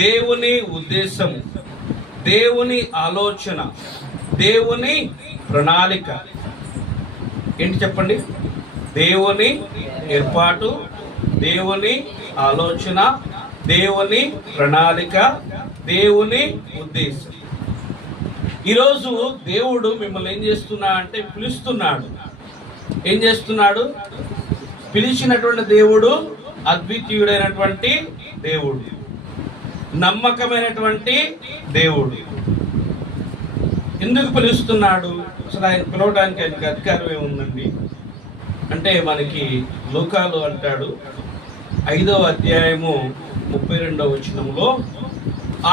దేవుని ఉద్దేశం, దేవుని ఆలోచన, దేవుని ప్రణాళిక ఏంటి చెప్పండి? దేవుని ఏర్పాటు, దేవుని ఆలోచన, దేవుని ప్రణాళిక, దేవుని ఉద్దేశం. ఈరోజు దేవుడు మిమ్మల్ని ఏం చేస్తున్నా అంటే పిలుస్తున్నాడు. ఏం చేస్తున్నాడు? పిలిచినటువంటి దేవుడు అద్వితీయుడైనటువంటి దేవుడు, నమ్మకమైనటువంటి దేవుడు. ఎందుకు పిలుస్తున్నాడు? అసలు ఆయన పిలవడానికి ఆయనకి అధికారం ఏముందండి అంటే, మనకి లూకాలు అంటాడు 5వ అధ్యాయము 32వ వచనంలో,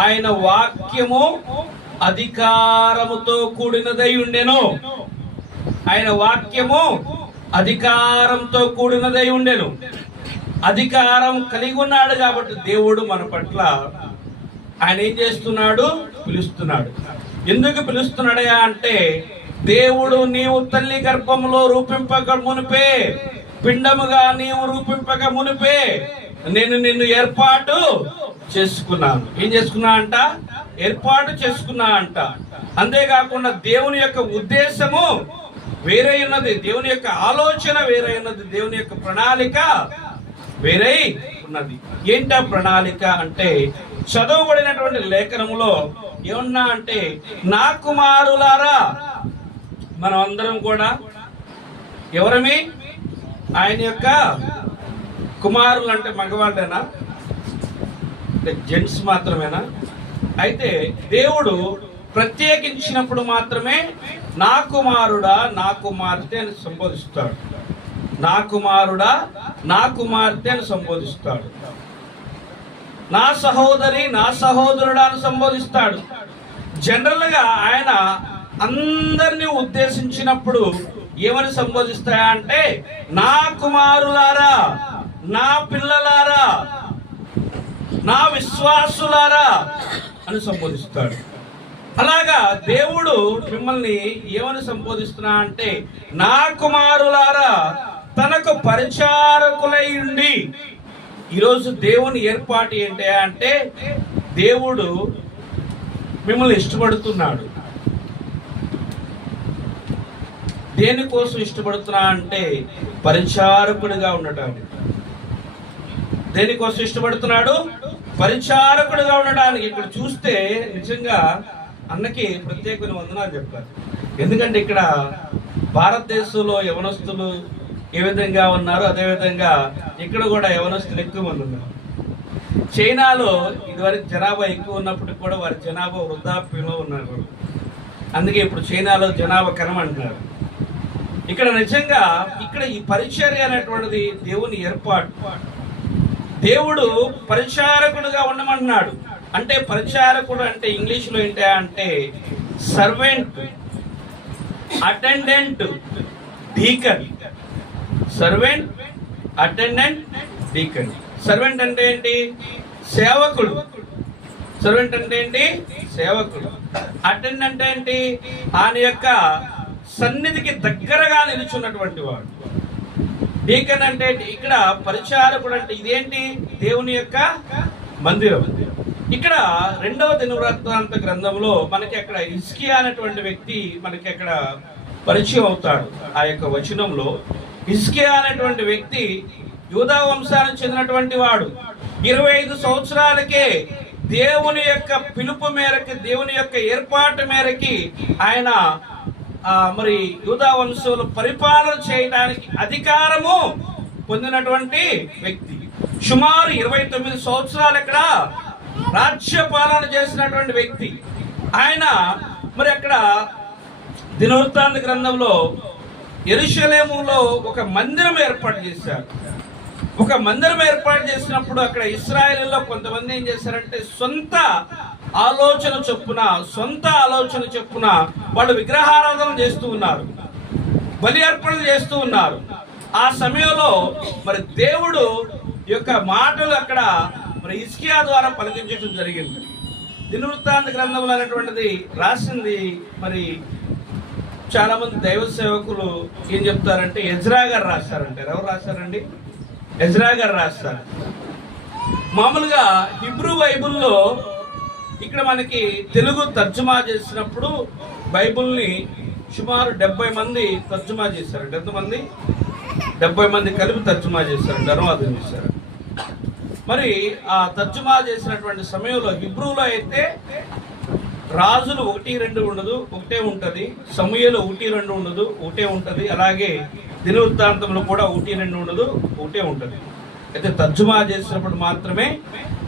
ఆయన వాక్యము అధికారముతో కూడినదై ఉండెను. ఆయన వాక్యము అధికారంతో కూడినదై ఉండెను. అధికారం కలిగి ఉన్నాడు కాబట్టి దేవుడు మన పట్ల ఆయన ఏం చేస్తున్నాడు? పిలుస్తున్నాడు. ఎందుకు పిలుస్తున్నాడయా అంటే, దేవుడు నీవు తల్లి గర్భంలో రూపింపక మునిపే, పిండముగా నీవు రూపింపక మునిపే నేను నిన్ను ఏర్పాటు చేసుకున్నాను. ఏం చేసుకున్నా అంట? ఏర్పాటు చేసుకున్నా అంట. అంతేకాకుండా దేవుని యొక్క ఉద్దేశము వేరే ఉన్నది, దేవుని యొక్క ఆలోచన వేరే ఉన్నది, దేవుని యొక్క ప్రణాళిక వేరే ఉన్నది. ఏంటా ప్రణాళిక అంటే, చదవబడినటువంటి లేఖనములో ఏమన్నా అంటే, నా కుమారులారా, మనం అందరం కూడా ఎవరమి? ఆయన యొక్క కుమారులు. అంటే మగవాళ్ళేనా? జెంట్స్ మాత్రమేనా? అయితే దేవుడు ప్రత్యేకించినప్పుడు మాత్రమే నా కుమారుడా, నా కుమార్తె అని సంబోధిస్తాడు. నా కుమారుడా, నా కుమార్తె అని సంబోధిస్తాడు. నా సహోదరి, నా సహోదరుడా అని సంబోధిస్తాడు. జనరల్ గా ఆయన అందరినీ ఉద్దేశించినప్పుడు ఏమని సంబోధిస్తాయా అంటే, నా కుమారులారా, నా పిల్లలారా, నా విశ్వాసులారా అని సంబోధిస్తాడు. అలాగా దేవుడు మిమ్మల్ని ఏమని సంబోధిస్తున్నా అంటే, నా కుమారులారా, తనకు పరిచారకులై ఉండి. ఈరోజు దేవుని ఏర్పాటు ఏంటి అంటే, దేవుడు మిమ్మల్ని ఇష్టపడుతున్నాడు. దేనికోసం ఇష్టపడుతున్నా అంటే, పరిచారకుడిగా ఉండటానికి. దేనికోసం ఇష్టపడుతున్నాడు? పరిచారకుడిగా ఉండడానికి. ఇక్కడ చూస్తే నిజంగా అన్నకి ప్రత్యేకమైన వందనాలు చెప్పారు. ఎందుకంటే ఇక్కడ భారతదేశంలో యవనస్తులు ఏ విధంగా ఉన్నారు, అదేవిధంగా ఇక్కడ కూడా యవనస్తులు ఎక్కువ మంది ఉన్నారు. చైనాలో ఇదివరకు జనాభా ఎక్కువ ఉన్నప్పటికీ కూడా వారి జనాభా వృద్ధాప్యంలో ఉన్నారు. అందుకే ఇప్పుడు చైనాలో జనాభా కనమంటున్నారు. ఇక్కడ నిజంగా ఇక్కడ ఈ పరిచర్య అనేటువంటిది దేవుని ఏర్పాటు. దేవుడు పరిచారకుడుగా ఉండమన్నాడు. అంటే పరిచారకుడు అంటే ఇంగ్లీష్లో ఏంటి అంటే, servant, attendant, deacon. Servant, attendant, deacon. Servant అంటే ఏంటి? సేవకుడు. సర్వెంట్ అంటే ఏంటి? సేవకుడు. అటెండెంట్ అంటే ఏంటి? ఆయన యొక్క సన్నిధికి దగ్గరగా నిలుచున్నటువంటి వాడు. డీకన్ అంటే ఇక్కడ పరిచారకుడు అంటే ఇదేంటి? దేవుని యొక్క మందిరం. ఇక్కడ 2వ దినవృత్తాంత గ్రంథంలో మనకి అక్కడ హిజ్కియా అనేటువంటి వ్యక్తి మనకి అక్కడ పరిచయం అవుతాడు. ఆ యొక్క వచనంలో హిజ్కియా అనేటువంటి వ్యక్తి యూదా వంశానికి చెందినటువంటి వాడు. 25 సంవత్సరాలకే దేవుని యొక్క పిలుపు మేరకు, దేవుని యొక్క ఏర్పాటు మేరకి ఆయన మరి యూదా వంశంలో పరిపాలన చేయడానికి అధికారము పొందినటువంటి వ్యక్తి. సుమారు 29 సంవత్సరాలు ఇక్కడ రాజ్యపాలన చేసినటువంటి వ్యక్తి ఆయన. మరి అక్కడ దినవృత్తాంత గ్రంథంలో యెరూషలేములో ఒక మందిరం ఏర్పాటు చేశారు. ఒక మందిరం ఏర్పాటు చేసినప్పుడు అక్కడ ఇశ్రాయేలులో కొంతమంది ఏం చేశారంటే, సొంత ఆలోచన చొప్పున వాళ్ళు విగ్రహారాధన చేస్తూ ఉన్నారు, బలి అర్పణలు చేస్తూ ఉన్నారు. ఆ సమయంలో మరి దేవుడు యొక్క మాటలు అక్కడ మరి హిజ్కియా ద్వారా పలికించడం జరిగింది. దినవృత్తాంత గ్రంథంలో అనేటువంటిది రాసింది మరి చాలా మంది దైవ సేవకులు ఏం చెప్తారంటే, ఎజ్రా గారు రాస్తారంటారు. ఎవరు రాస్తారండి? ఎజ్రా గారు రాస్తారు. మామూలుగా హిబ్రూ బైబిల్లో ఇక్కడ మనకి తెలుగు తర్జుమా చేసినప్పుడు బైబిల్ని సుమారు 70 మంది తర్జుమా చేశారు. ఎంతమంది? 70 మంది కలిపి తర్జుమా చేశారు, అనువాదం చేశారు. మరి ఆ తర్జుమా చేసినటువంటి సమయంలో హిబ్రూలో అయితే రాజులు 1-2 ఉండదు, ఒకటే ఉంటది. సమూయేలు 1-2 ఉండదు, ఒకటే ఉంటది. అలాగే దినవృత్తాంతంలో కూడా 1-2 ఉండదు, ఒకటే ఉంటది. అయితే తర్జుమా చేసినప్పుడు మాత్రమే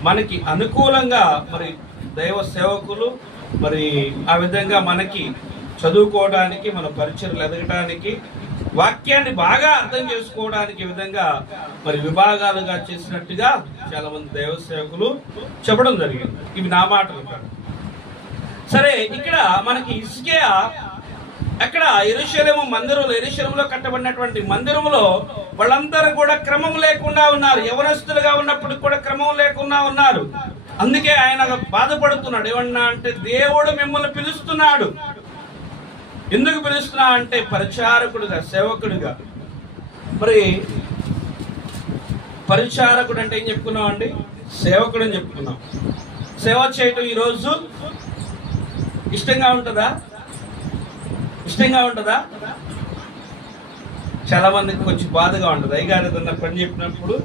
మనకి అనుకూలంగా మరి దైవ సేవకులు మరి ఆ విధంగా మనకి చదువుకోవడానికి, మన పరిచయలు ఎదగడానికి, వాక్యాన్ని బాగా అర్థం చేసుకోవడానికి విధంగా మరి విభాగాలుగా చేసినట్టుగా చాలా మంది దైవ సేవకులు చెప్పడం జరిగింది. ఇవి నా మాటలు కాదు. సరే, ఇక్కడ మనకి హిజ్కియా అక్కడ యెరూషలేము మందిరంలో, యెరూషలేములో కట్టబడినటువంటి మందిరంలో వాళ్ళందరూ కూడా క్రమం లేకుండా ఉన్నారు. యవనస్తులుగా ఉన్నప్పుడు కూడా క్రమం లేకుండా ఉన్నారు. అందుకే ఆయన బాధపడుతున్నాడు. ఏమన్నా అంటే, దేవుడు మిమ్మల్ని పిలుస్తున్నాడు. ఎందుకు పిలుస్తున్నా అంటే పరిచారకుడుగా, సేవకుడిగా. మరి పరిచారకుడు అంటే ఏం చెప్పుకున్నాం అండి? సేవకుడు అని చెప్పుకున్నాం. సేవ చేయటం ఈరోజు ఇష్టంగా ఉంటుందా? ఇష్టంగా ఉంటుందా? చాలా మందికి కొంచెం బాధగా ఉంటుంది. అయ్యగారు ఏదన్నా పని చెప్పినప్పుడు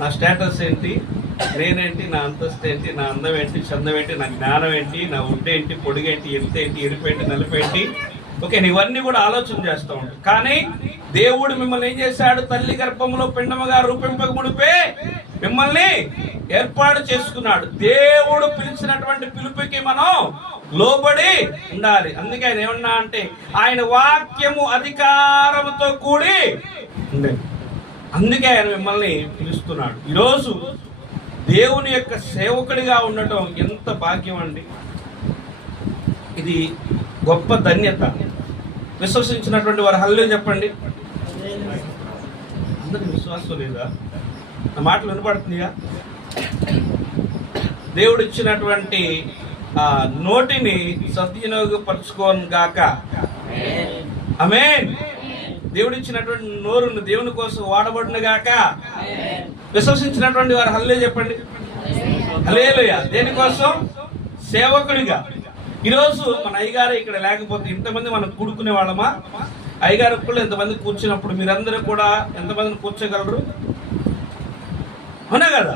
నా స్టేటస్ ఏంటి, నేనేంటి, నా అంతస్తు ఏంటి, నా అందం ఏంటి, చందం ఏంటి, నా జ్ఞానం ఏంటి, నా ఉడ్డేంటి, పొడిగేంటి, ఎత్తేంటి, ఎరుపేంటి, నలుపేంటి, ఓకే, ఇవన్నీ కూడా ఆలోచన చేస్తూ ఉంటాం. కానీ దేవుడు మిమ్మల్ని ఏం చేశాడు? తల్లి గర్భంలో పిండముగా రూపింపక ముడిపే మిమ్మల్ని ఏర్పాటు చేసుకున్నాడు. దేవుడు పిలిచినటువంటి పిలుపుకి మనం లోబడి ఉండాలి. అందుకే ఆయన ఏమన్నా అంటే, ఆయన వాక్యము అధికారముతో కూడి ఉండేది. అందుకే ఆయన మిమ్మల్ని పిలుస్తున్నాడు. ఈరోజు దేవుని యొక్క సేవకుడిగా ఉండటం ఎంత భాగ్యం అండి! ఇది గొప్ప ధన్యత. విశ్వసించినటువంటి వారు హల్లెలూయా చెప్పండి. అందరికి విశ్వాసం లేదా? నా మాటలు వినపడుతున్నాయా? దేవుడు ఇచ్చినటువంటి ఆ నోటిని సద్వినియోగపరచుకోను గాక. ఆమేన్. దేవుడు ఇచ్చినటువంటి నోరును దేవుని కోసం వాడబడును గాక. విశ్వసించినటువంటి వారు హల్లెలూయా చెప్పండి. హల్లెలూయా. దేనికోసం? సేవకుడిగా. ఈరోజు మన అయ్యగారు ఇక్కడ లేకపోతే ఇంతమంది మనం కూడుకునే వాళ్ళమా? అయ్యగారు కూడా ఎంతమంది కూర్చున్నప్పుడు మీరందరూ కూడా ఎంతమందిని కూర్చోగలరు? అవునా కదా?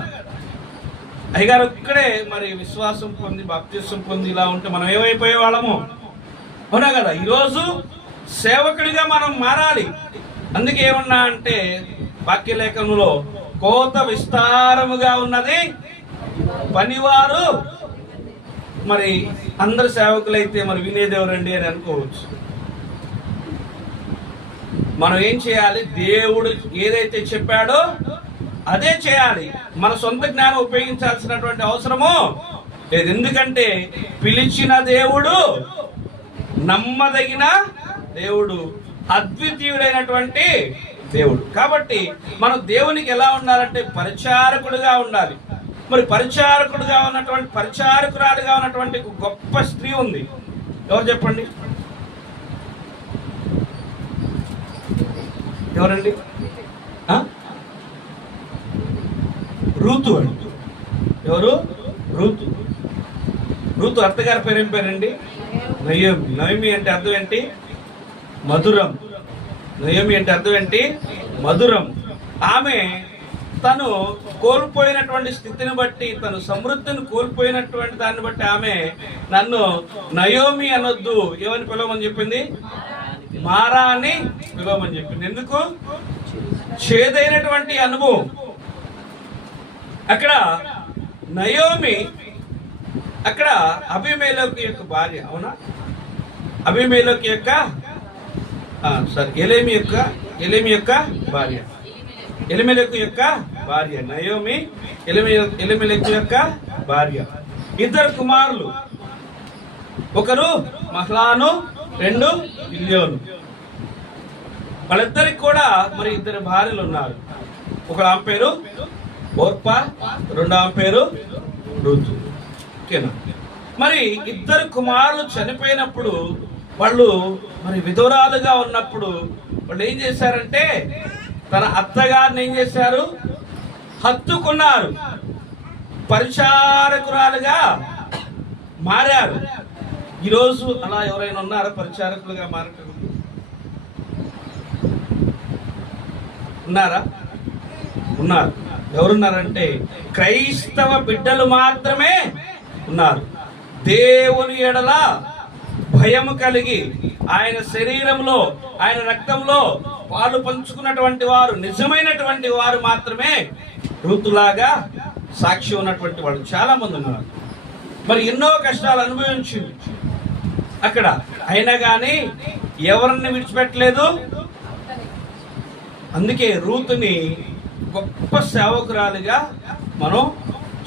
అయ్యగారు ఒక్కడే మరి విశ్వాసం పొంది, బాప్తిసం పొంది ఇలా ఉంటే మనం ఏమైపోయే వాళ్ళము? అవునా కదా? ఈరోజు సేవకుడిగా మనం మారాలి. అందుకే ఏమన్నా అంటే వాక్యలేఖనంలో కోత విస్తారముగా ఉన్నది, పనివారు మరి అందరు సేవకులైతే మరి వినేదేవరండి అని అనుకోవచ్చు. మనం ఏం చేయాలి? దేవుడు ఏదైతే చెప్పాడో అదే చేయాలి. మన సొంత జ్ఞానం ఉపయోగించాల్సినటువంటి అవసరము లేదు. ఎందుకంటే పిలిచిన దేవుడు నమ్మదగిన దేవుడు, అద్వితీయుడైనటువంటి దేవుడు. కాబట్టి మనం దేవునికి ఎలా ఉండాలంటే పరిచారకుడుగా ఉండాలి. మరి పరిచారకుడుగా ఉన్నటువంటి, పరిచారకురాలుగా ఉన్నటువంటి గొప్ప స్త్రీ ఉంది. ఎవరు చెప్పండి? ఎవరండి? రూతు అండి. ఎవరు? రూతు. రూతు అత్తగారి పేరు ఏం పేరండి? నయోమి. నయోమి అంటే అర్థం ఏంటి? మధురం. నయోమి అంటే అర్థం ఏంటి? మధురం. ఆమె తను కోల్పోయినటువంటి స్థితిని బట్టి, తను సమృద్ధిని కోల్పోయినటువంటి దాన్ని బట్టి ఆమె నన్ను నయోమి అనొద్దు, ఏమని పిలవమని చెప్పింది? మారా అని పిలవమని చెప్పింది. ఎందుకు? చేదైనటువంటి అనుభవం. అక్కడ నయోమి అక్కడ అబీమెలెకు యొక్క భార్య. అవునా? అబీమెలెకు యొక్క ఎలీమె యొక్క భార్య. ఎలీమెలెకు యొక్క భార్య నయోమి, ఎలీమెలెకు యొక్క భార్య. ఇద్దరు కుమారులు, ఒకరు మహ్లాను, రెండు గిల్యోను. వాళ్ళిద్దరికి కూడా మరి ఇద్దరు భార్యలు ఉన్నారు. ఒక ఆమె పేరు ఓర్పా, రెండో ఆమె పేరు రూతు. ఓకేనా? మరి ఇద్దరు కుమారులు చనిపోయినప్పుడు, వాళ్ళు మరి విధురాలుగా ఉన్నప్పుడు వాళ్ళు ఏం చేశారంటే తన అత్తగారిని ఏం చేశారు? హత్తుకున్నారు, పరిచారకురాలుగా మారారు. ఈరోజు అలా ఎవరైనా ఉన్నారా పరిచారకులుగా మారటం? ఉన్నారా? ఉన్నారు. ఎవరున్నారంటే క్రైస్తవ బిడ్డలు మాత్రమే ఉన్నారు. దేవుని ఎడల భయము కలిగి ఆయన శరీరంలో, ఆయన రక్తంలో పాలు పంచుకున్నటువంటి వారు, నిజమైనటువంటి వారు మాత్రమే రూతులాగా సాక్షి ఉన్నటువంటి వాళ్ళు చాలా మంది ఉన్నారు. మరి ఎన్నో కష్టాలు అనుభవించి అక్కడ అయినా కానీ ఎవరిని విడిచిపెట్టలేదు. అందుకే రూతుని గొప్ప సేవకురాలిగా మనం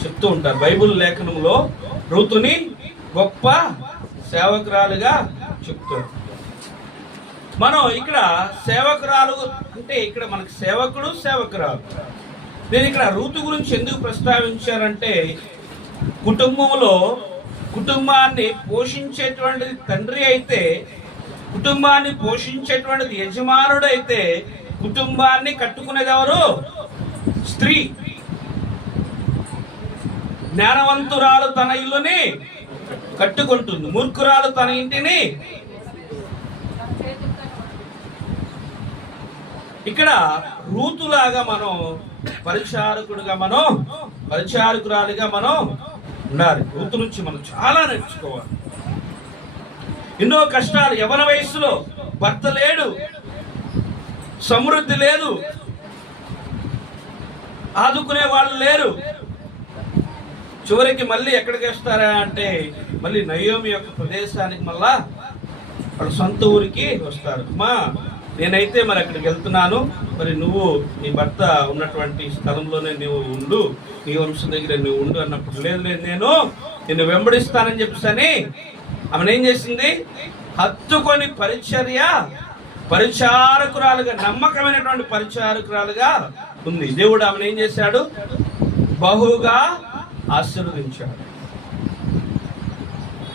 చెప్తూ ఉంటారు. బైబిల్ లేఖనంలో రూతుని గొప్ప సేవకురాలుగా చెప్తారు. మనం ఇక్కడ సేవకురాలు అంటే ఇక్కడ మనకు సేవకుడు, సేవకురాలు. నేను ఇక్కడ రూతు గురించి ఎందుకు ప్రస్తావించారంటే, కుటుంబంలో కుటుంబాన్ని పోషించేటువంటిది తండ్రి అయితే, కుటుంబాన్ని పోషించేటువంటిది యజమానుడు అయితే, కుటుంబాన్ని కట్టుకునేది ఎవరు? స్త్రీ. జ్ఞానవంతురాలు తన ఇల్లుని కట్టుకుంటుంది, మూర్ఖురాలు తన ఇంటిని. ఇక్కడ రూతులాగా మనం పరిచారకురాలిగా మనం ఉండాలి. రూతు నుంచి మనం చాలా నేర్చుకోవాలి. ఎన్నో కష్టాలు, యవ్వన వయస్సులో భర్త లేడు, సమృద్ధి లేదు, ఆదుకునే వాళ్ళు లేరు. చివరికి మళ్ళీ ఎక్కడికి వస్తారా అంటే మళ్ళీ నయోమి యొక్క ప్రదేశానికి, మళ్ళా వాళ్ళ సొంత ఊరికి వస్తారు. అమ్మా నేనైతే మరి అక్కడికి వెళ్తున్నాను, మరి నువ్వు నీ భర్త ఉన్నటువంటి స్థలంలోనే నువ్వు ఉండు, నీ వంశం దగ్గర నువ్వు ఉండు అన్నప్పుడు, లేదు నేను నిన్ను వెంబడిస్తానని చెప్పేసి ఆమెను ఏం చేసింది? హత్తుకొని పరిచారకురాలుగా, నమ్మకమైనటువంటి పరిచారకురాలుగా ఉంది. దేవుడు ఆమెను ఏం చేశాడు? బహుగా ఆశీర్వదించాడు.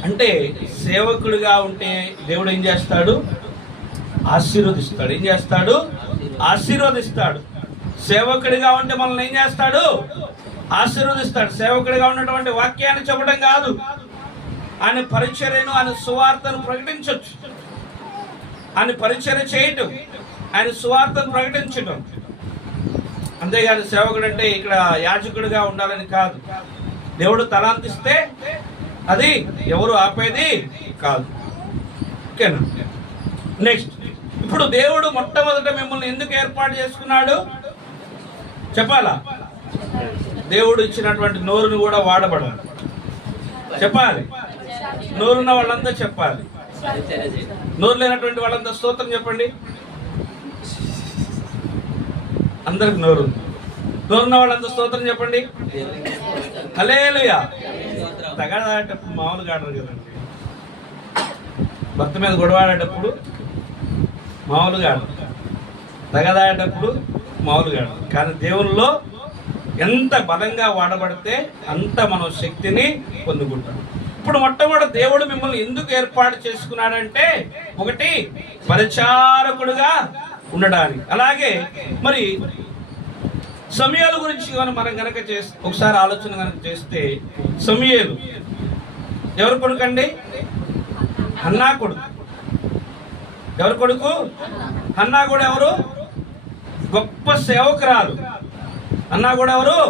అంటే సేవకుడిగా ఉంటే దేవుడు ఏం చేస్తాడు? ఆశీర్వదిస్తాడు. ఏం చేస్తాడు? ఆశీర్వదిస్తాడు. సేవకుడిగా ఉంటే మనల్ని ఏం చేస్తాడు? ఆశీర్వదిస్తాడు. సేవకుడిగా ఉన్నటువంటి వాక్యాన్ని చెప్పడం కాదు, ఆయన పరిచర్యను, ఆయన సువార్తను ప్రకటించవచ్చు, ఆయన పరిచర్య చేయటం, ఆయన సువార్తను ప్రకటించటం. అంతేగాని సేవకుడు అంటే ఇక్కడ యాజకుడిగా ఉండాలని కాదు. దేవుడు తలాంతిస్తే అది ఎవరు ఆపేది కాదు. ఓకేనా? నెక్స్ట్, ఇప్పుడు దేవుడు మొట్టమొదట మిమ్మల్ని ఎందుకు ఏర్పాటు చేసుకున్నాడు చెప్పాలా? దేవుడు ఇచ్చినటువంటి నోరును కూడా వాడబడాలి. చెప్పాలి. నోరున్న వాళ్ళంతా చెప్పాలి. నోరు లేనటువంటి వాళ్ళంతా స్తోత్రం చెప్పండి. అందరికి నోరున్న వాళ్ళంతా స్తోత్రం చెప్పండి. హల్లెలూయా. తగదాడేటప్పుడు మామూలుగా ఆడరు కదండి. భర్త మీద గొడవాడేటప్పుడు మామూలుగా ఆడరు, తగదాడేటప్పుడు మామూలుగా ఆడరు. కానీ దేవుల్లో ఎంత బలంగా వాడబడితే అంత మనం శక్తిని పొందుకుంటాం. ఇప్పుడు మొట్టమొదటి దేవుడు మిమ్మల్ని ఎందుకు ఏర్పాటు చేసుకున్నాడంటే, ఒకటి పరిచారకుడుగా ఉండడానికి. అలాగే మరి సమూయేలు గురించి మనం కనుక ఒకసారి ఆలోచన కనుక చేస్తే, సమూయేలు ఎవరి కొడుకు అండి? హన్నా కొడుకు. ఎవరి కొడుకు? హన్నా కూడా ఎవరు? గొప్ప సేవకురాలు. హన్నా కూడా ఎవరు?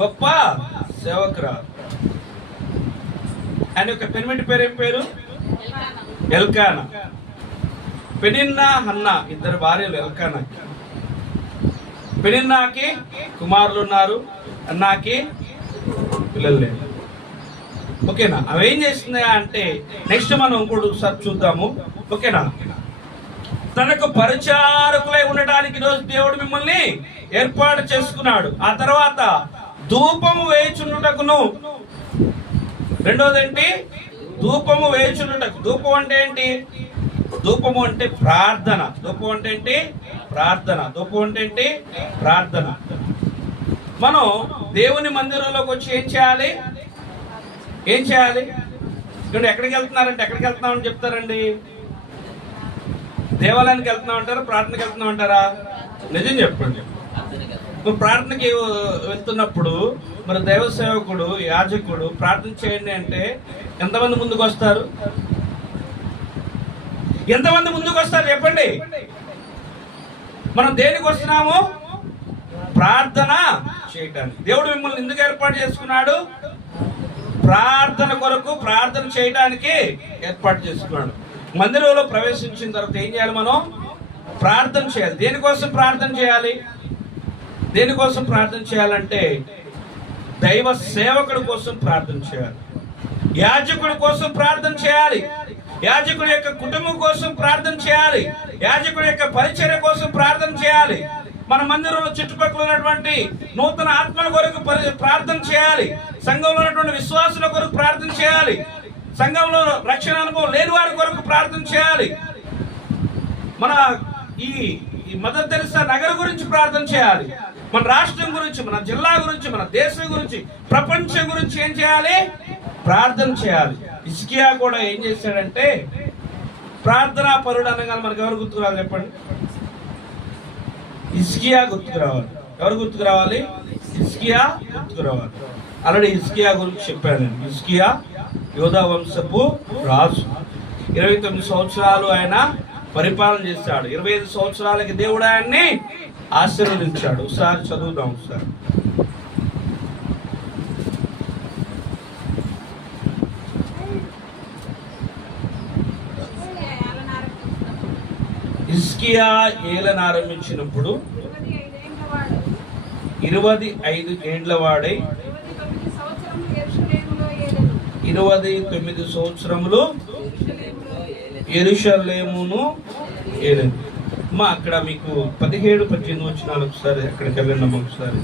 గొప్ప సేవకురాలు. ఆయన యొక్క పెనిమిటి పేరు ఏం పేరు? ఎల్కానా. పెనిన్నా, హన్నా ఇద్దరు భార్యలు ఎల్కానా. పెనిన్నాకి కుమారులు ఉన్నారు, హన్నాకి పిల్లలు లేరు. ఓకేనా? అవి ఏం చేస్తుంది అంటే, నెక్స్ట్ మనం ఇంకోసారి చూద్దాము. ఓకేనా? తనకు పరిచారకులై ఉండడానికి ఈరోజు దేవుడు మిమ్మల్ని ఏర్పాటు చేసుకున్నాడు. ఆ తర్వాత ధూపము వేయుచుండుటకును. రెండోది ఏంటి? ధూపము వేయుచుండుటకు. ధూపం అంటే ఏంటి? ధూపము అంటే ప్రార్థన. ధూపం అంటే ఏంటి? ప్రార్థన. ధూపం అంటే ఏంటి? ప్రార్థన. మనం దేవుని మందిరంలోకి వచ్చి ఏం చేయాలి? ఇక్కడ ఎక్కడికి వెళ్తున్నారంటే, ఎక్కడికి వెళ్తున్నామని చెప్తారండి? దేవాలయానికి వెళ్తున్నాం అంటారా? ప్రార్థనకి వెళ్తున్నాం అంటారా? నిజం చెప్పండి. ప్రార్థనకి వెళ్తున్నప్పుడు మరి దైవ సేవకుడు యాజకుడు ప్రార్థన చేయండి అంటే ఎంతమంది ముందుకు వస్తారు? ఎంతమంది ముందుకు వస్తారు చెప్పండి? మనం దేనికి వస్తున్నాము? ప్రార్థన చేయటానికి. దేవుడు మిమ్మల్ని ఎందుకు ఏర్పాటు చేసుకున్నాడు? ప్రార్థన కొరకు, ప్రార్థన చేయడానికి ఏర్పాటు చేసుకున్నాడు. మందిరంలో ప్రవేశించిన తర్వాత ఏం చేయాలి? మనం ప్రార్థన చేయాలి. దేనికోసం ప్రార్థన చేయాలి? దేనికోసం ప్రార్థన చేయాలంటే దైవ సేవకుడి కోసం ప్రార్థన చేయాలి, యాజకుడి కోసం ప్రార్థన చేయాలి, యాజకుడి యొక్క కుటుంబం కోసం ప్రార్థన చేయాలి, యాజకుడి యొక్క పరిచర్య కోసం ప్రార్థన చేయాలి, మన మందిరంలో చుట్టుపక్కల ఉన్నటువంటి నూతన ఆత్మల కొరకు ప్రార్థన చేయాలి, సంఘంలో ఉన్నటువంటి విశ్వాసుల కొరకు ప్రార్థన చేయాలి, సంఘంలో రక్షణ అనుభవం లేని వారి కొరకు ప్రార్థన చేయాలి, మన ఈ మదర్ తెరెసా నగర్ గురించి ప్రార్థన చేయాలి, మన రాష్ట్రం గురించి, మన జిల్లా గురించి, మన దేశం గురించి, ప్రపంచం గురించి ఏం చేయాలి? ప్రార్థన చేయాలి. హిజ్కియా కూడా ఏం చేశాడంటే ప్రార్థనా పరుడు అనగానే మనకు ఎవరు గుర్తుకు రావాలి చెప్పండి? హిజ్కియా గుర్తుకు రావాలి. ఎవరు గుర్తుకు రావాలి? హిజ్కియా గుర్తుకు రావాలి. ఆల్రెడీ హిజ్కియా గురించి చెప్పాను నేను. హిజ్కియా యోధా వంశపు రాజు. 29 సంవత్సరాలు ఆయన పరిపాలన చేశాడు. 25 సంవత్సరాలకి దేవుడు ఆయన్ని ఆశీర్వదించాడు. ఒకసారి చదువుదాం. ఒకసారి హిజ్కియా ఏలన ఆరంభించినప్పుడు 25 ఏండ్ల వాడై 29 సంవత్సరములు యెరూషలేమును ఏలెను. అమ్మా అక్కడ మీకు 17-18 వచనాలు ఒకసారి అక్కడికి వెళ్ళండి ఒకసారి.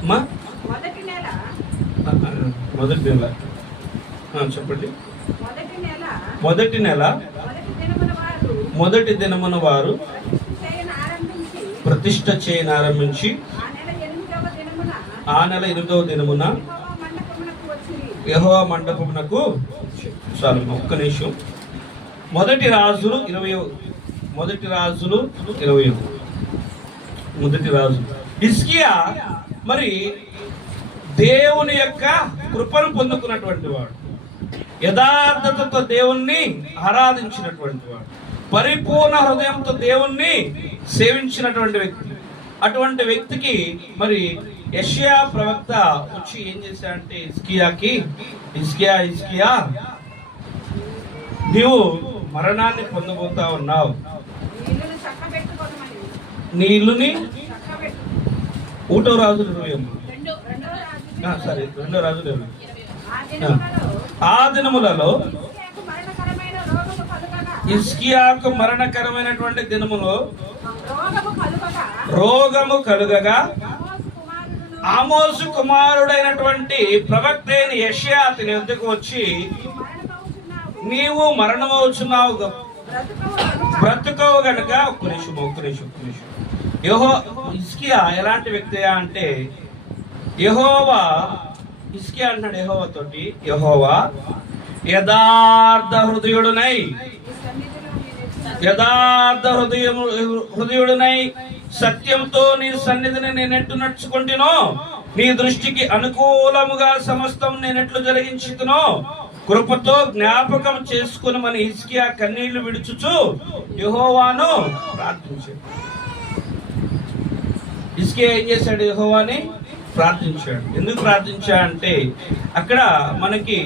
అమ్మా మొదటి నెల చెప్పండి. మొదటి దినమున వారు ప్రతిష్ఠ చేయని ఆరంభించి ఆ నెల 8వ దినమున యెహోవా మండపమునకు. చాలు ఒక్క నిమిషం. మొదటి రాజులు 20. హిజ్కియా మరి దేవుని యొక్క కృపను పొందుకున్నటువంటి వాడు, యథార్థతతో దేవుణ్ణి ఆరాధించినటువంటి వాడు, పరిపూర్ణ హృదయంతో దేవుణ్ణి సేవించినటువంటి వ్యక్తి. అటువంటి వ్యక్తికి మరి యెషయా ప్రవక్త వచ్చి ఏం చేశాడంటే హిజ్కియా నీవు మరణాన్ని పొందబోతా ఉన్నావు, నీ ఇల్లుని 1వ రాజులు 2వ రాజులు 20. ఆ దినములలో హిజ్కియాకు మరణకరమైనటువంటి దినములో రోగము కలుగగా ఆమోసు కుమారుడైనటువంటి ప్రవక్త అయిన యెషయా అతని వద్దకు వచ్చి నీవు మరణమవుచున్నావు, బ్రతుకవు గనుక. ఒక్క నిమిషం. హిజ్కియా ఎలాంటి వ్యక్తి అంటే హిజ్కియా అంటున్నాడు యెహోవా తోటి, యెహోవా యథార్థ హృదయుడునై సత్యంతో నీ సన్నిధిని నేనెట్లు నడుచుకుంటునో, నీ దృష్టికి అనుకూలముగా సమస్తం నేనెట్లు జరిగించుతునో కృపతో జ్ఞాపకం చేసుకుని మన హిజ్కియా కన్నీళ్లు విడుచుచు యెహోవాను ప్రార్థించాడు. హిజ్కియా ఏం చేశాడు? యెహోవాని ప్రార్థించాడు. ఎందుకు ప్రార్థించాడంటే అక్కడ మనకి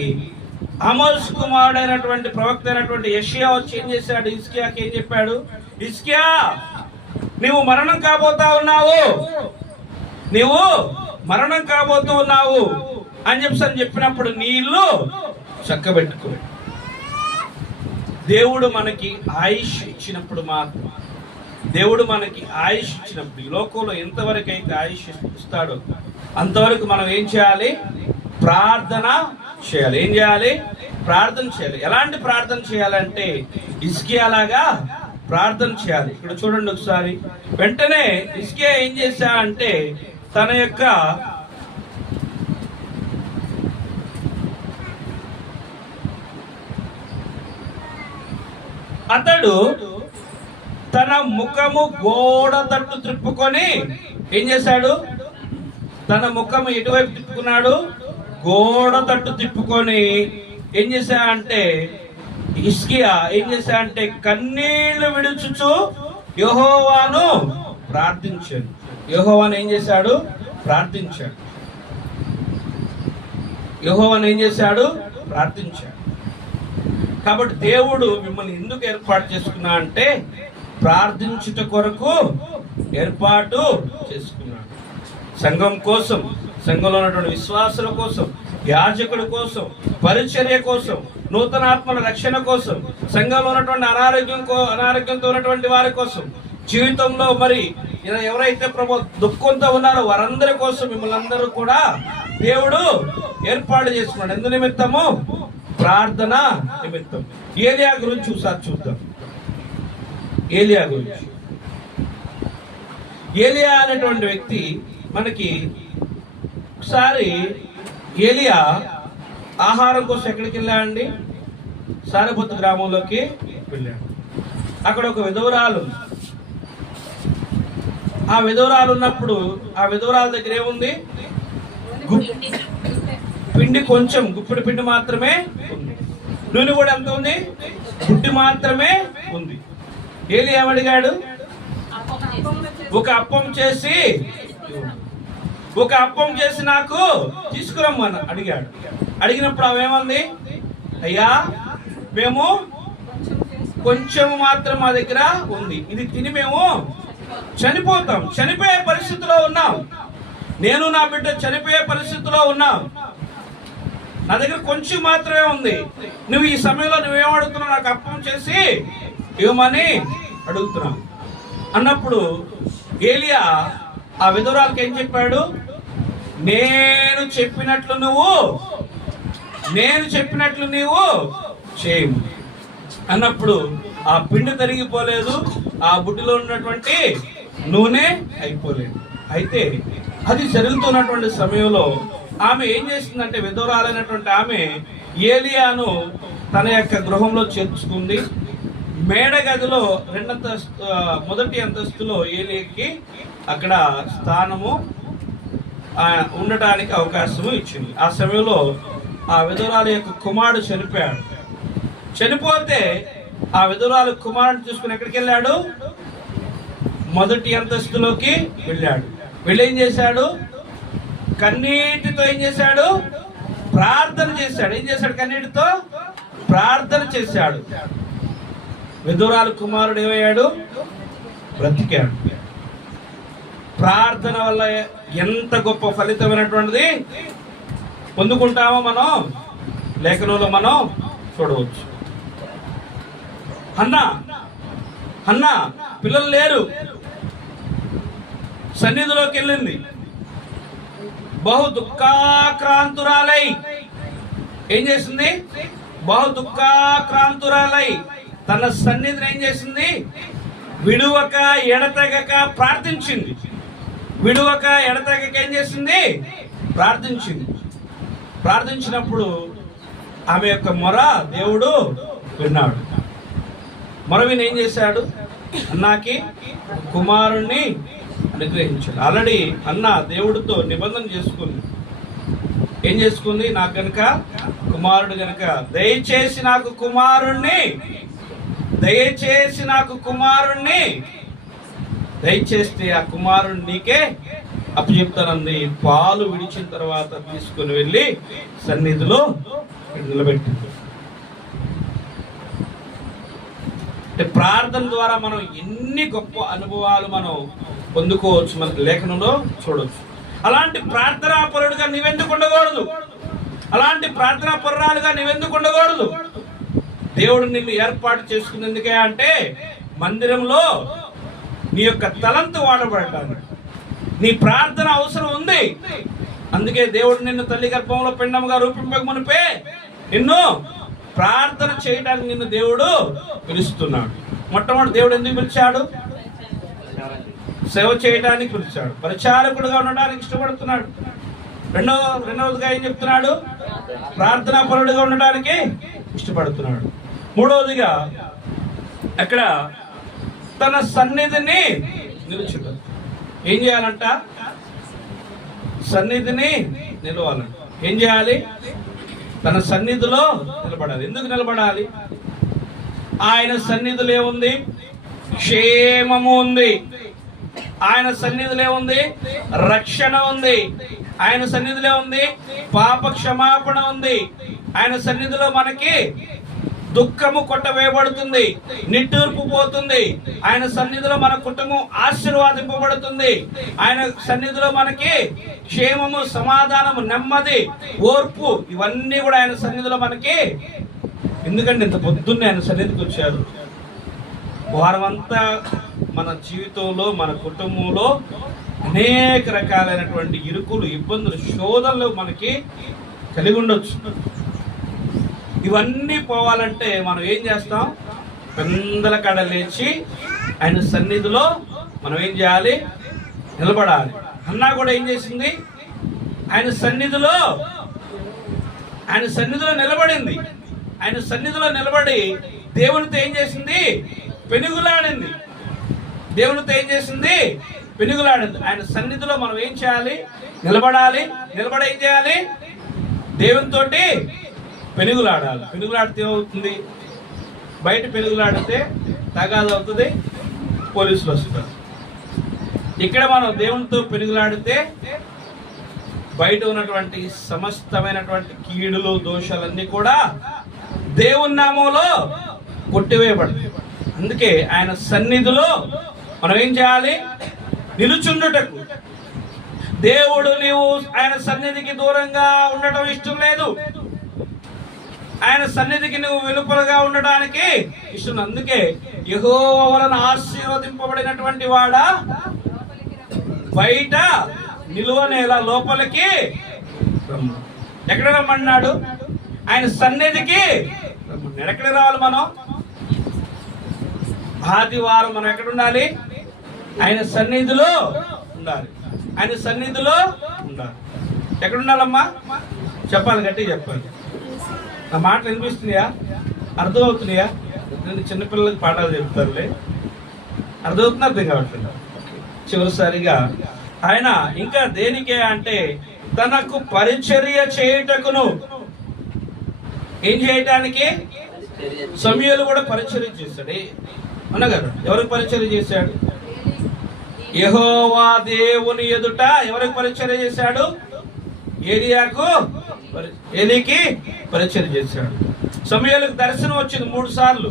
ఆమోసు కుమారుడైనటువంటి ప్రవక్త అయినటువంటి యెషయా వచ్చి ఏం చేశాడు? హిజ్కియాకి ఏం చెప్పాడు? హిజ్కియా నీవు మరణం కాబోతా ఉన్నావు అని చెప్పినప్పుడు నీ ఇల్లు చక్కబెట్టుకో. దేవుడు మనకి ఆయుష్ ఇచ్చినప్పుడు మాత్రం, దేవుడు మనకి ఆయుష్ ఇచ్చినప్పుడు, ఈ లోకంలో ఎంతవరకు అయితే ఆయుష్ ఇస్తాడో అంతవరకు మనం ఏం చేయాలి? ప్రార్థన చేయాలి. ఏం చేయాలి? ప్రార్థన చేయాలి. ఎలాంటి ప్రార్థన చేయాలంటే హిజ్కియా లాగా ప్రార్థన చేయాలి. ఇక్కడ చూడండి ఒకసారి. వెంటనే హిజ్కియా ఏం చేశాడంటే తన యొక్క అతడు తన ముఖము గోడ తట్టు త్రిప్పుకొని ఏం చేశాడు? తన ముఖం ఎటువైపు తిప్పుకున్నాడు? గోడ తట్టు తిప్పుకొని ఏం చేశాడంటే హిజ్కియా ఏం చేశాడంటే కన్నీళ్లు విడుచుచు యెహోవాను ప్రార్థించాడు. యెహోవాను ఏం చేశాడు? ప్రార్థించాడు. యెహోవాను ఏం చేశాడు? ప్రార్థించాడు. కాబట్టి దేవుడు మిమ్మల్ని ఎందుకు ఏర్పాటు చేసుకున్నా అంటే ప్రార్థించుట కొరకు ఏర్పాటు చేసుకున్నాడు. సంఘం కోసం, సంఘంలో ఉన్నటువంటి విశ్వాసుల కోసం, యాజకుల కోసం, పరిచర్య కోసం, నూతన ఆత్మల రక్షణ కోసం, సంఘంలో ఉన్నటువంటి అనారోగ్యంతో ఉన్నటువంటి వారి కోసం, జీవితంలో మరి ఎవరైతే ప్రభు దుఃఖంతో ఉన్నారో వారందరి కోసం మిమ్మల్ని అందరూ కూడా దేవుడు ఏర్పాటు చేసుకున్నాడు. ఎందు నిమిత్తము? ప్రార్థన నిమిత్తం. ఏలియా గురించి ఒకసారి చూద్దాం. ఏలియా గురించి. ఏలియా అనేటువంటి వ్యక్తి మనకి ఒకసారి ఏలియా ఆహారం కోసం ఎక్కడికి వెళ్ళాడండి? సారెపొత్తు గ్రామంలోకి వెళ్ళాడు. అక్కడ ఒక విధవరాలు. ఆ విధవరాలు ఉన్నప్పుడు ఆ విధవరాల దగ్గర ఏముంది? పిండి కొంచెం, గుప్పిడి పిండి మాత్రమే ఉంది. నూనె కూడా ఎంత ఉంది? గుడ్డి మాత్రమే ఉంది. ఏలి ఏమడిగాడు? ఒక అప్పం చేసి నాకు తీసుకురమ్మని అడిగాడు. అడిగినప్పుడు ఆమెమంది? అయ్యా, మేము కొంచెం మాత్రం మా దగ్గర ఉంది, ఇది తిని మేము చనిపోతాం, చనిపోయే పరిస్థితిలో ఉన్నాం, నేను నా బిడ్డ చనిపోయే పరిస్థితిలో ఉన్నాం, నా దగ్గర కొంచెం మాత్రమే ఉంది, నువ్వు ఈ సమయంలో నువ్వేమడుగుతున్నావు? నాకు అప్పం చేసి ఇవ్వమని అడుగుతున్నావు అన్నప్పుడు ఏలియా ఆ విధవరాలకు ఏం చెప్పాడు? నేను చెప్పినట్లు నీవు చేయు అన్నప్పుడు ఆ పిండి తరిగిపోలేదు, ఆ బుడ్డిలో ఉన్నటువంటి నూనె అయిపోలేదు. అయితే అది జరుగుతున్నటువంటి సమయంలో ఆమె ఏం చేసిందంటే, విధవరాలైనటువంటి ఆమె ఏలియాను తన యొక్క గృహంలో చేర్చుకుంది. మేడ గదిలో మొదటి అంతస్తులో ఏలియాకి అక్కడ స్థానము ఉండటానికి అవకాశము ఇచ్చింది. ఆ సమయంలో ఆ విధవరాలు యొక్క కుమారుడు చనిపోయాడు. చనిపోతే ఆ విధవరాలు కుమారుడు చూసుకుని ఎక్కడికి వెళ్ళాడు? మొదటి అంతస్తులోకి వెళ్ళాడు. వెళ్ళి ఏం చేశాడు? కన్నీటితో ఏం చేశాడు? ప్రార్థన చేశాడు. ఏం చేశాడు? కన్నీటితో ప్రార్థన చేశాడు. విధవరాలు కుమారుడు ఏమయ్యాడు? బ్రతికాడు. ప్రార్థన వల్ల ఎంత గొప్ప ఫలితమైనటువంటిది పొందుకుంటామో మనం లేఖనంలో మనం చూడవచ్చు. హన్నా పిల్లలు లేరు, సన్నిధిలోకి వెళ్ళింది. బహు దుఃఖాక్రాంతురాలై ఏం చేసింది? బహు దుఃఖాక్రాంతురాలై తన సన్నిధిని ఏం చేసింది? విడువక ఎడతెగక ప్రార్థించింది. విడువక ఎడతెగక ఏం చేసింది? ప్రార్థించింది. ప్రార్థించినప్పుడు ఆమె యొక్క మొర దేవుడు విన్నాడు. మొర విని ఏం చేశాడు? అన్నాకి కుమారుణ్ణి అనుగ్రహించాడు. ఆల్రెడీ అన్న దేవుడితో నిబంధన చేసుకుంది. ఏం చేసుకుంది? నాకు గనక కుమారుడు గనక దయచేసి నాకు కుమారుణ్ణి దయచేస్తే ఆ కుమారుణ్ణి నీకే అప్పచెప్తానంది. పాలు విడిచిన తర్వాత తీసుకుని వెళ్ళి సన్నిధిలో నిలబెట్టింది. ప్రార్థన ద్వారా మనం ఎన్ని గొప్ప అనుభవాలు మనం పొందుకోవచ్చు, మనకు లేఖనంలో చూడవచ్చు. అలాంటి ప్రార్థనా పరుడుగా నీవెందుకు ఉండకూడదు? అలాంటి ప్రార్థనా పరురాలుగా నీవెందుకు ఉండకూడదు? దేవుడు నిన్ను ఏర్పాటు చేసుకునేందుకే అంటే మందిరంలో నీ యొక్క తలంతు వాడబడటానికి నీ ప్రార్థన అవసరం ఉంది. అందుకే దేవుడు నిన్ను తల్లి గర్భంలో పిండముగా రూపింపక మునిపే నిన్ను ప్రార్థన చేయడానికి నిన్ను దేవుడు పిలుస్తున్నాడు. మొట్టమొదటి దేవుడు ఎందుకు పిలిచాడు? సేవ చేయడానికి పిలిచాడు. పరిచారకుడుగా ఉండడానికి ఇష్టపడుతున్నాడు. రెండవదిగా ఏం చెప్తున్నాడు? ప్రార్థనా పరుడుగా ఉండడానికి ఇష్టపడుతున్నాడు. మూడవదిగా అక్కడ తన సన్నిధిని నిలుచుట. ఏం చేయాలంట? సన్నిధిని నిలవాలంట. ఏం చేయాలి? తన సన్నిధిలో నిలబడాలి. ఎందుకు నిలబడాలి? ఆయన సన్నిధిలో ఏముంది? క్షేమము ఉంది. ఆయన సన్నిధిలో ఏముంది? రక్షణ ఉంది. ఆయన సన్నిధిలో ఉంది పాప క్షమాపణ ఉంది. ఆయన సన్నిధిలో మనకి దుఃఖము కొట్టవేయబడుతుంది, నిట్టూర్పు పోతుంది. ఆయన సన్నిధిలో మన కుటుంబం ఆశీర్వాదింపబడుతుంది. ఆయన సన్నిధిలో మనకి క్షేమము, సమాధానము, నెమ్మది, ఓర్పు ఇవన్నీ కూడా ఆయన సన్నిధిలో మనకి. ఎందుకంటే ఇంత పొద్దున్నే ఆయన సన్నిధికి వచ్చారు. వారమంతా మన జీవితంలో, మన కుటుంబంలో అనేక రకాలైనటువంటి ఇరుకులు, ఇబ్బందులు, శోధనలు మనకి కలిగి ఉండొచ్చు. ఇవన్నీ పోవాలంటే మనం ఏం చేస్తాం? పెందల కడ లేచి ఆయన సన్నిధిలో మనం ఏం చేయాలి? నిలబడాలి. అన్నా కూడా ఏం చేసింది? ఆయన సన్నిధిలో నిలబడింది. ఆయన సన్నిధిలో నిలబడి దేవునితో ఏం చేసింది? పెనుగులాడింది. దేవునితో ఏం చేసింది? పెనుగులాడింది. ఆయన సన్నిధిలో మనం ఏం చేయాలి? నిలబడాలి. నిలబడి ఏం చేయాలి? దేవునితోటి పెనుగులాడాలి. పెనుగులాడితే ఏమవుతుంది? బయట పెనుగులాడితే తగాదు అవుతుంది, పోలీసులు వస్తారు. ఇక్కడ మనం దేవునితో పెనుగులాడితే బయట ఉన్నటువంటి సమస్తమైనటువంటి కీడులు, దోషాలన్నీ కూడా దేవుని నామంలో కొట్టివేయబడతాయి. అందుకే ఆయన సన్నిధిలో మనం ఏం చేయాలి? నిలుచుండుటకు. దేవుడు నీవు ఆయన సన్నిధికి దూరంగా ఉండటం ఇష్టం లేదు. ఆయన సన్నిధికి నువ్వు వెలుపలగా ఉండడానికి ఇష్టం. అందుకే యెహోవా వలన ఆశీర్వదింపబడినటువంటి వాడా బయట నిలువనేలా లోపలికి ఎక్కడ రమ్మన్నాడు? ఆయన సన్నిధికి రమ్మన్నాడు. ఎక్కడ రావాలి మనం? ఆదివారం మనం ఎక్కడ ఉండాలి? ఆయన సన్నిధిలో ఉండాలి. ఆయన సన్నిధిలో ఉండాలి. ఎక్కడ ఉండాలమ్మా? చెప్పాలి, గట్టిగా చెప్పాలి. నా మాటలు వినిపిస్తున్నాయా? అర్థమవుతున్నాయా? నేను చిన్నపిల్లలకి పాఠాలు చెప్తారులే. అర్థమవుతున్నా? అర్థం కావట్లేదు. చివరిసారిగా ఆయన ఇంకా దేనికే అంటే తనకు పరిచర్య చేయుటకును. ఏం చేయటానికి? సమూయేలు కూడా పరిచర్య చేశాడు. అవునా కదా? ఎవరికి పరిచర్య చేశాడు? యెహోవా దేవుని ఎదుట ఎవరికి పరిచర్య చేశాడు? ఏలీకి పరిచర్య చేశాడు. సమూయేలుకు దర్శనం వచ్చింది 3 సార్లు.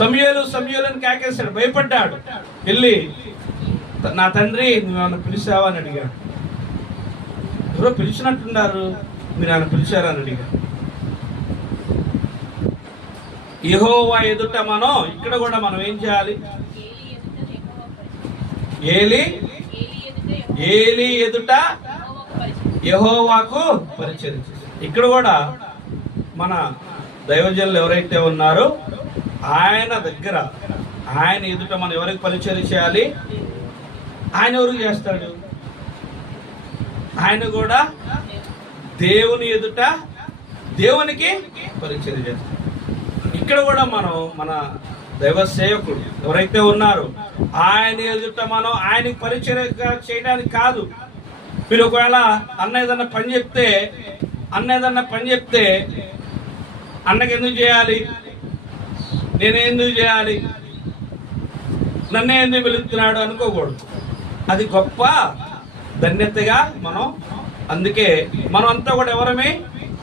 సమూయేలుని కేకేశాడు, భయపడ్డాడు. వెళ్ళి నా తండ్రి నువ్వు ఆయన పిలిచావా అని అడిగాడు. ఎవరో పిలిచినట్టున్నారు, మీరు ఆయన పిలిచారా అని అడిగాడు. యెహోవా ఎదుట మనం ఇక్కడ కూడా మనం ఏం చేయాలి? ఏలీ ఎదుట యెహోవాకు పరిచర్య చేశారు. ఇక్కడ కూడా మన దైవజనులు ఎవరైతే ఉన్నారో ఆయన దగ్గర, ఆయన ఎదుట మనం ఎవరికి పరిచర్య చేయాలి? ఆయన ఎవరికి చేస్తాడు? ఆయన కూడా దేవుని ఎదుట దేవునికి పరిచర్య చేస్తాడు. ఇక్కడ కూడా మనం మన దైవ సేవకుడు ఎవరైతే ఉన్నారో ఆయన ఎదుట మనం ఆయనకి పరిచర్య చేయడానికి కాదు. మీరు ఒకవేళ అన్న ఏదన్నా పని చెప్తే అన్నకి ఎందుకు చేయాలి? నేనే ఎందుకు చేయాలి? నన్నే ఎందుకు పిలుస్తున్నాడు అనుకోకూడదు. అది గొప్ప ధన్యతగా మనం. అందుకే మనం అంతా కూడా ఎవరమే?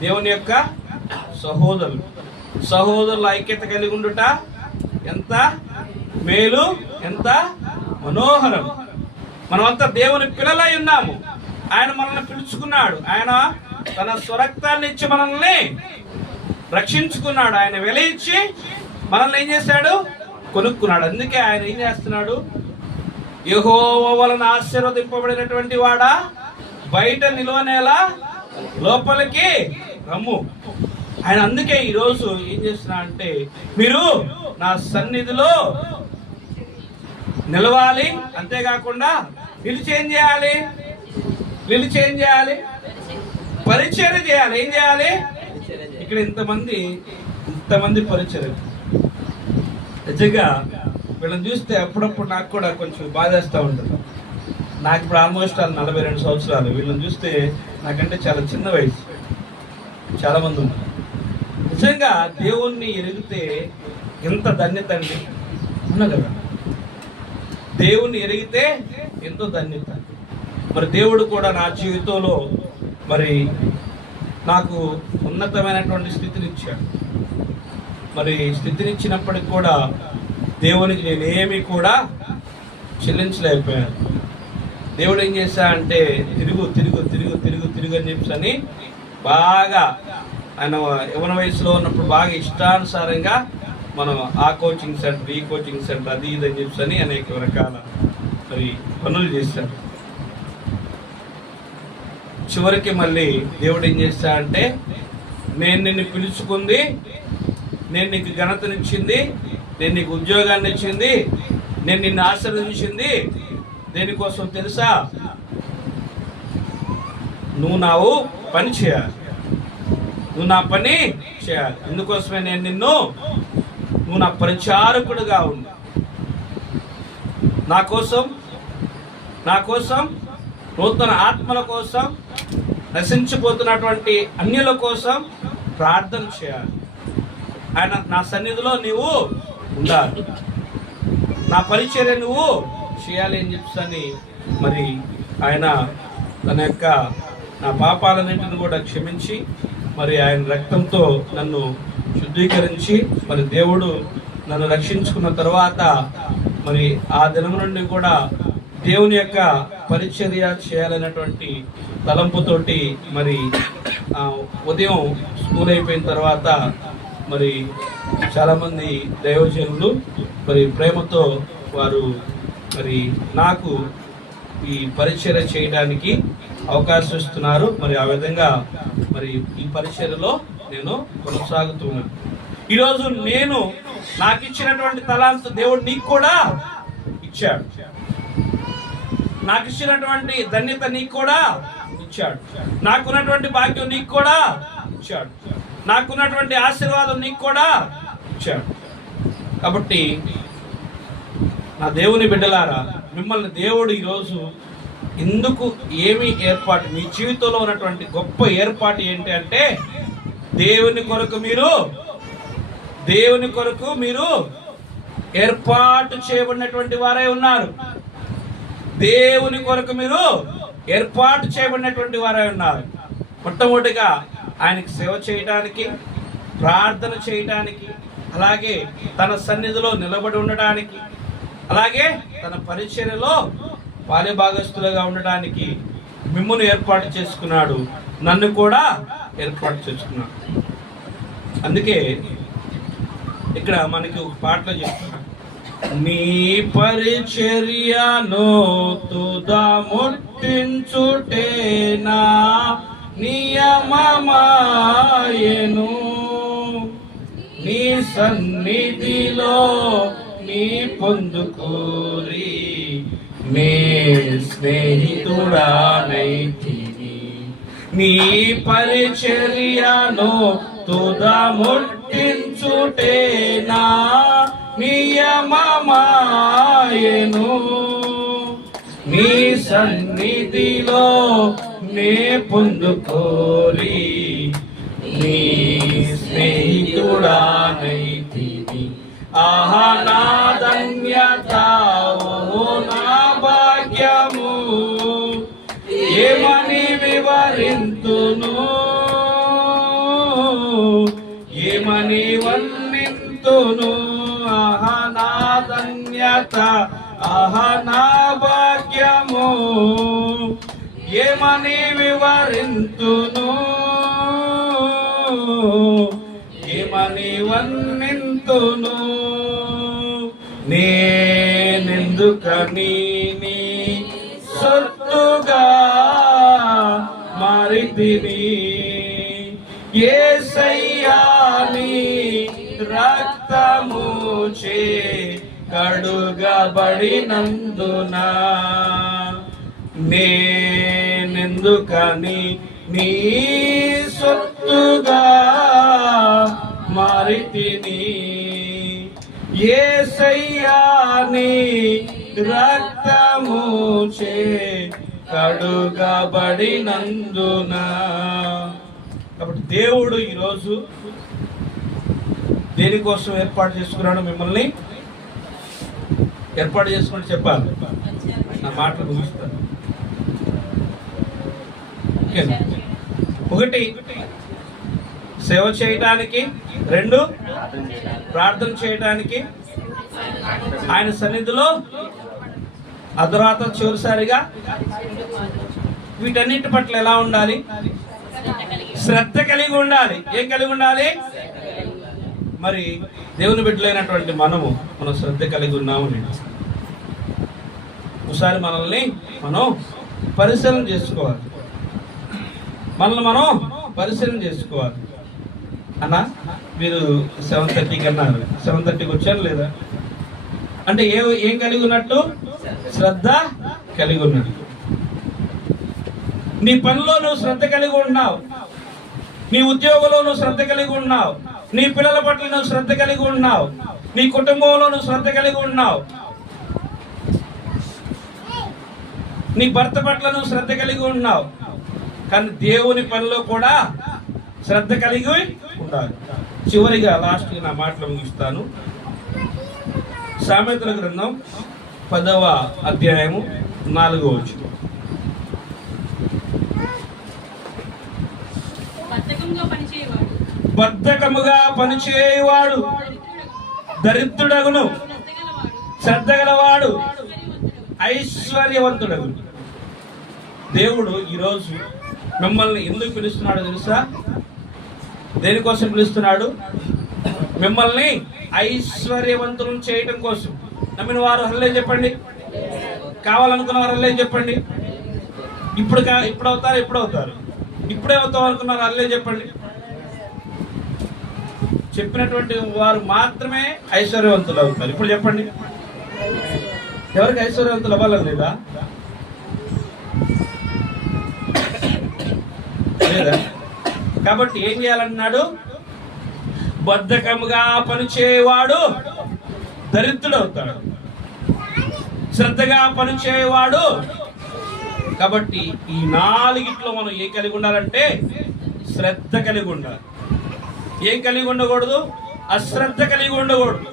దేవుని యొక్క సహోదరుల ఐక్యత కలిగి ఉండుట ఎంత మేలు, ఎంత మనోహరం. మనమంతా దేవుని పిల్లలై ఉన్నాము. ఆయన మనల్ని పిలుచుకున్నాడు. ఆయన తన స్వరక్తాన్ని ఇచ్చి మనల్ని రక్షించుకున్నాడు. ఆయన వెల ఇచ్చి మనల్ని ఏం చేశాడు? కొనుక్కున్నాడు. అందుకే ఆయన ఏం చేస్తున్నాడు? యెహోవా వలన ఆశీర్వదింపబడినటువంటి వాడా బయట నిలువనేలా లోపలికి రమ్ము. ఆయన అందుకే ఈరోజు ఏం చేస్తున్నా అంటే మీరు నా సన్నిధిలో నిలవాలి. అంతేకాకుండా నిలిచేం చేయాలి? పరిచర్య చేయాలి. ఏం చేయాలి? ఇక్కడ ఇంతమంది పరిచర్య. నిజంగా వీళ్ళని చూస్తే అప్పుడప్పుడు నాకు కూడా కొంచెం బాధేస్తూ ఉంటుంది. నాకు ఇప్పుడు ఆల్మోస్ట్ 42 సంవత్సరాలు. వీళ్ళని చూస్తే నాకంటే చాలా చిన్న వయసు చాలామంది ఉన్నారు. నిజంగా దేవుణ్ణి ఎరిగితే ఎంత ధన్యత అండి, ఉన్నా కదా. దేవుణ్ణి ఎరిగితే ఎంతో ధన్యత. మరి దేవుడు కూడా నా జీవితంలో మరి నాకు ఉన్నతమైనటువంటి స్థితినిచ్చాడు. మరి స్థితినిచ్చినప్పటికి కూడా దేవునికి నేనేమి కూడా చెల్లించలేకపోయాను. దేవుడు ఏం చేశా అంటే తిరుగు తిరుగు తిరుగు తిరుగు తిరుగు అని చెప్పని బాగా ఆయన యవ్వన వయసులో ఉన్నప్పుడు బాగా ఇష్టానుసారంగా మనం ఆ కోచింగ్ సెంటర్, ఈ కోచింగ్ సెంటర్, అది ఇది అని చెప్పని అనేక రకాల మరి పనులు చేశారు. చివరికి మళ్ళీ దేవుడు ఏం చేశా అంటే నేను నిన్ను పిలుచుకుంది, నేను నీకు ఘనతనిచ్చింది, నేను నీకు ఉద్యోగాన్ని ఇచ్చింది, నేను నిన్ను ఆశీర్వదించింది దేనికోసం తెలుసా? నువ్వు పని చేయాలి, నువ్వు నా పని చేయాలి. అందుకోసమే నేను నువ్వు నా పరిచారకుడుగా ఉండు. నా కోసం నూతన ఆత్మల కోసం, నశించిపోతున్నటువంటి అన్యుల కోసం ప్రార్థన చేయాలి. ఆయన నా సన్నిధిలో నీవు ఉండాలి, నా పరిచర్య నువ్వు చేయాలి అని చెప్పని మరి ఆయన తన యొక్క నా పాపాలన్నింటిని కూడా క్షమించి మరి ఆయన రక్తంతో నన్ను శుద్ధీకరించి మరి దేవుడు నన్ను రక్షించుకున్న తర్వాత మరి ఆ దినం నుండి కూడా దేవుని యొక్క పరిచర్య చేయాలనేటువంటి తలంపుతోటి మరి ఉదయం స్కూల్ అయిపోయిన తర్వాత మరి చాలామంది దైవజనులు మరి ప్రేమతో వారు మరి నాకు ఈ పరిచర్య చేయడానికి అవకాశం ఇస్తున్నారు. మరి ఆ విధంగా మరి ఈ పరిచర్యలో నేను కొనసాగుతున్నాను. ఈరోజు నాకు ఇచ్చినటువంటి తలాంతు దేవుడు నీకు కూడా ఇచ్చాడు. నాకు ఇచ్చినటువంటి ధన్యత నీకు కూడా ఇచ్చాడు. నాకున్నటువంటి భాగ్యం నీకు కూడా ఇచ్చాడు. నాకున్నటువంటి ఆశీర్వాదం నీకు కూడా ఇచ్చాడు. కాబట్టి నా దేవుని బిడ్డలారా, మిమ్మల్ని దేవుడు ఈరోజు ఎందుకు ఏమి ఏర్పాటు, మీ జీవితంలో ఉన్నటువంటి గొప్ప ఏర్పాటు ఏంటి అంటే దేవుని కొరకు మీరు ఏర్పాటు చేయబడినటువంటి వారై ఉన్నారు. దేవుని కొరకు మీరు ఏర్పాటు చేయబడినటువంటి వారై ఉన్నారు. మొట్టమొదటిగా ఆయనకి సేవ చేయడానికి, ప్రార్థన చేయడానికి, అలాగే తన సన్నిధిలో నిలబడి ఉండడానికి, అలాగే తన పరిచర్యలో పాలిభాగస్తులుగా ఉండడానికి మిమ్మును ఏర్పాటు చేసుకున్నాడు. నన్ను కూడా ఏర్పాటు చేసుకున్నాడు. అందుకే ఇక్కడ మనకి ఒక పాటలో చెప్తున్నాడు, నీ పరిచర్యను తుదా ముట్టించుటేనా నియమమాయెను, నీ సన్నిధిలో నీ పొందుకోరి నే స్నేహితుడానైతిని. నీ పరిచర్యను తుదా ముట్టించుటేనా నియమమాయెను, నీ సన్నిధిలో నే పొందుకోరి నీ స్నేహితుడానైతిని. ఆహా నా ధన్యత, ఓ నా భాగ్యము, ఏమని వివరింతును, ఏమని వర్ణింతును. ఆహా నా ధన్యత, ఆహా నా భాగ్యము, ఏమని వివరింతును, ఏమని వర్ణింతును. నేనెందుకని నీ సొత్తుగా మారితిని, యేసయ్యా నీ రక్తము చే కడుగబడినందున. నేనెందుకని నీ సొత్తుగా మారితిని, యేసయ్యా నీ రక్తము చే అడుగబడినందున. కాబట్టి దేవుడు ఈరోజు దేనికోసం ఏర్పాటు చేసుకున్నాడు? మిమ్మల్ని ఏర్పాటు చేసుకుని చెప్పాలి. నా మాటలు ముగిస్తాను. ఒకటి, సేవ చేయటానికి. రెండు, ప్రార్థన చేయటానికి ఆయన సన్నిధిలో. ఆ తర్వాత చివరిసారిగా వీటన్నిటి పట్ల ఎలా ఉండాలి? శ్రద్ధ కలిగి ఉండాలి. ఏం కలిగి ఉండాలి? మరి దేవుని బిడ్డలైనటువంటి మనం శ్రద్ధ కలిగి ఉన్నాము. ఒకసారి మనల్ని మనం పరిశీలన చేసుకోవాలి. మనం పరిశీలన చేసుకోవాలి. అన్నా, మీరు 7:30కి అన్నారు, 7:30కి వచ్చాను లేదా అంటే ఏం కలిగి ఉన్నట్టు? శ్రద్ధ కలిగి ఉన్నట్టు. నీ పనిలో నువ్వు శ్రద్ధ కలిగి ఉన్నావు, నీ ఉద్యోగంలో నువ్వు శ్రద్ధ కలిగి ఉన్నావు, నీ పిల్లల పట్ల నువ్వు శ్రద్ధ కలిగి ఉన్నావు, నీ కుటుంబంలో నువ్వు శ్రద్ధ కలిగి ఉన్నావు, నీ భర్త పట్ల నువ్వు శ్రద్ధ కలిగి ఉన్నావు. కానీ దేవుని పనిలో కూడా శ్రద్ధ కలిగి ఉండాలి. చివరిగా లాస్ట్ నా మాటలు ముగిస్తాను. సామెతల గ్రంథం 10వ అధ్యాయము 4వ వచనం. బద్ధకముగా పనిచేయువాడు దరిద్రుడగును, శ్రద్ధ గలవాడు ఐశ్వర్యవంతుడగును. దేవుడు ఈరోజు మిమ్మల్ని ఎందుకు పిలుస్తున్నాడో తెలుసా? దేనికోసం పిలుస్తున్నాడు? మిమ్మల్ని ఐశ్వర్యవంతులను చేయటం కోసం. నమ్మిన వారు హల్లెలూయా చెప్పండి. కావాలనుకున్న వారు హల్లెలూయా చెప్పండి. ఇప్పుడు అవుతారు, ఇప్పుడే అవుతాం అనుకున్నారు హల్లెలూయా చెప్పండి. చెప్పినటువంటి వారు మాత్రమే ఐశ్వర్యవంతులు అవుతారు. ఇప్పుడు చెప్పండి, ఎవరికి ఐశ్వర్యవంతులు అవ్వాలని లేదా? కాబట్టి ఏం చేయాలన్నాడు? బద్ధకముగా పనిచేయవాడు దరిద్రుడు అవుతాడు, శ్రద్ధగా పనిచేయవాడు. కాబట్టి ఈ 4గిట్లో మనం ఏం కలిగి ఉండాలంటే శ్రద్ధ కలిగి ఉండాలి. ఏం కలిగి ఉండకూడదు? అశ్రద్ధ కలిగి ఉండకూడదు.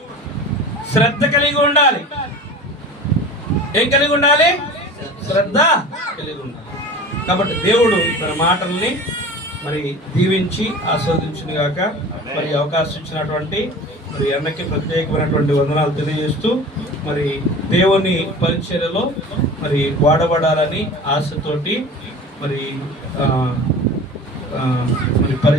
శ్రద్ధ కలిగి ఉండాలి. ఏం కలిగి ఉండాలి? శ్రద్ధ కలిగి ఉండాలి. కాబట్టి దేవుడు తన మాటల్ని మరి దీవించి ఆస్వాదించును గాక. మరి అవకాశం ఇచ్చినటువంటి మరి అన్నకి ప్రత్యేకమైనటువంటి వందనాలు తెలియజేస్తూ మరి దేవుని పరిచర్యలో మరి వాడబడాలని ఆశతోటి మరి పరిచర్య